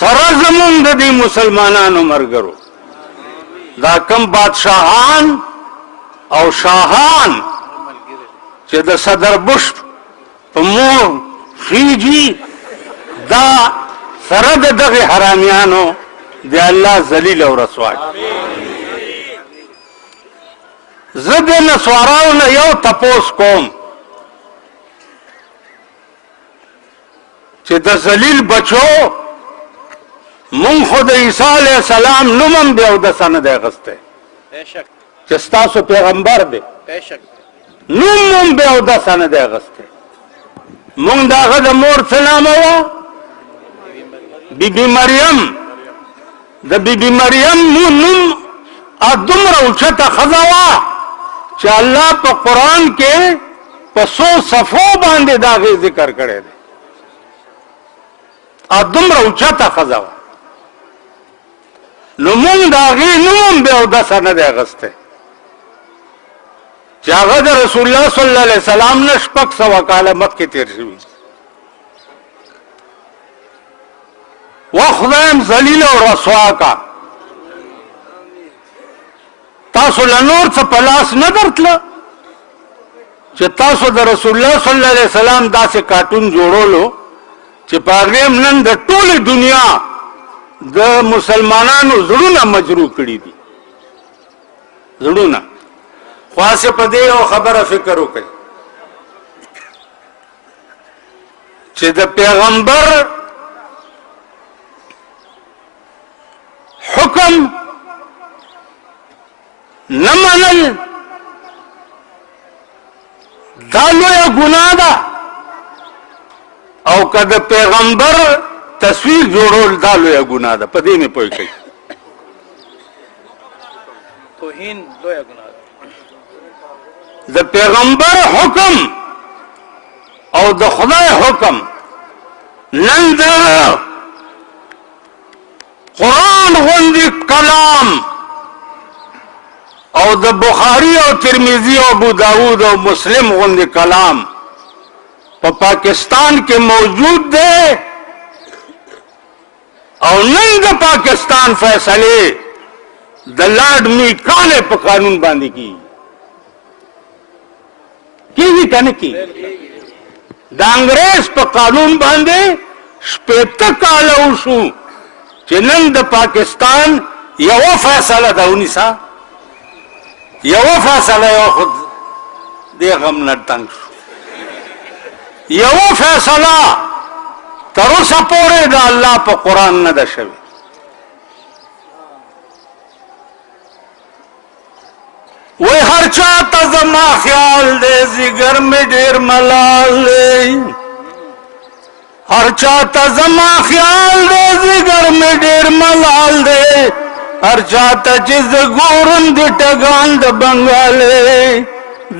سره زمونږ د دې مسلمانانو مرګرو دا کم بادشاهان او شاهان چې د صدر بش په مور خیجی دا سره د دغه حرامیانو دی الله ذلیل او رسوا زه د نسواراو نه یو تپوس کوم چې د ذلیل بچو مونږ خو د عیسی علیه السلام نوم هم بیا اودسه نه دی اخیستی چې ستاسو پیغمبر دی نوم هم بیا اودسه نه دی اخیستی مونږ د هغه د مور څه نامه وه بیبي مریم د بیبي مریم نوم دومره اوچته ښځه وه چې الله په قرآن کې په 100 صفحو باندې د هغې ذکر کړی دی دومره اوچته ښځه وه نو مونږ د هغې نوم هم بیا اودسه نه دی اخیستی چې هغه د رسول الله صلی الله علیه وسلم نه 600 کاله مخکې تېر شوي و خدایم ذلیل او رسوا کا تاسو له نور څه په لاس نه درتله چې تاسو د رسول الله صلی الله علیه وسلم داسې کارټون جوړولو چې په هغې هم نن د ټولې دنیا د مسلمانانو زړونه مجروح کړي دي زړونه خو هسې په دې یو خبره فکر وکړئ چې د پیغمبر حکم نه منل دا لویه ګناه ده او که د پیغمبر تصویر جوړول دا لویه ګناه ده په دې مې پوه کړئ توهین لویه ګناه ده د پیغمبر حکم او د خدای حکم نن د قرآن غوندې کلام او د بخاری او ترمذی او ابو داود او مسلم غوندې کلام په پاکستان کې موجود دی او نن د پاکستان فیصلې د لارډ میکانې په قانون باندې کیږي که نه کیږي د انګریز په قانون باندې 70 کاله وشو چې نن د پاکستان یوه فیصله ده ونیسه یوه فیصله یو خود دې غم نه تنګ شو یوه فیصله تر اوسه پورې د الله په قرآن نه ده شوې وی هر چا ته زما خیال دی ځیګر مې ډېر ملال دی هر چا ته زما خیال دی ځیګر مې ډېر ملال دی هر چا ته چې زه ګورم د ټګان د بنګالې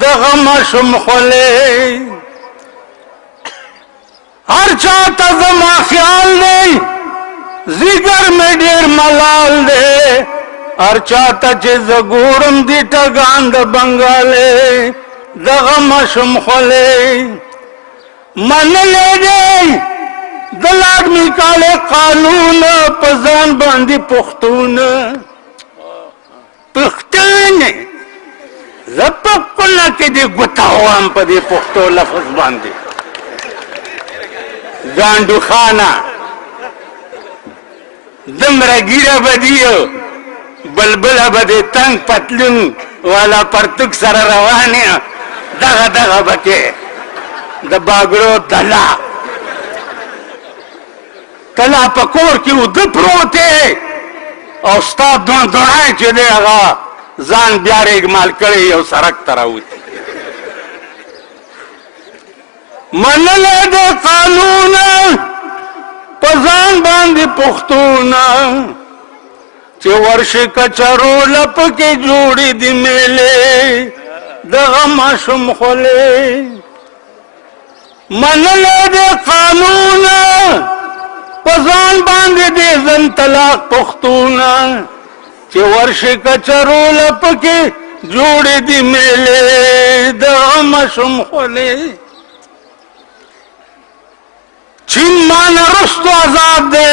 دغه ماشوم خولې هر چا ته زما خیال دی ځیګر مې ډېر ملال دی هر چا ته چې زه ګورم د ټګان د بنګالې دغه ماشوم خولې منلی دی د لارډ میکالې قانون په ځان باندې پښتون پښتانه زه په خپله کې دې ګوته وهم په دې پښتو لفظ باندې ګانډو خانه دومره ګیره به دي بلبله به دې تنګ پتلون والا پرتوک سره روان یم دغه به کې د باګړو دله کله په کور کې اوده پروت دی او ستا دونی چې دی هغه ځان بیا ریګمال کړی یو سړک ته راوځي منلی د قانون په ځان باندې پښتون چې ورشي کچرو لپ کې جوړې دي میلې دغه ماشوم خولې منلی د قانون په ځان باندې دې زن طلاق پښتون چې ورشي کچرو لپ کې جوړې دي میلې دغه ماشوم خولې چین مانا رستو عذاب دے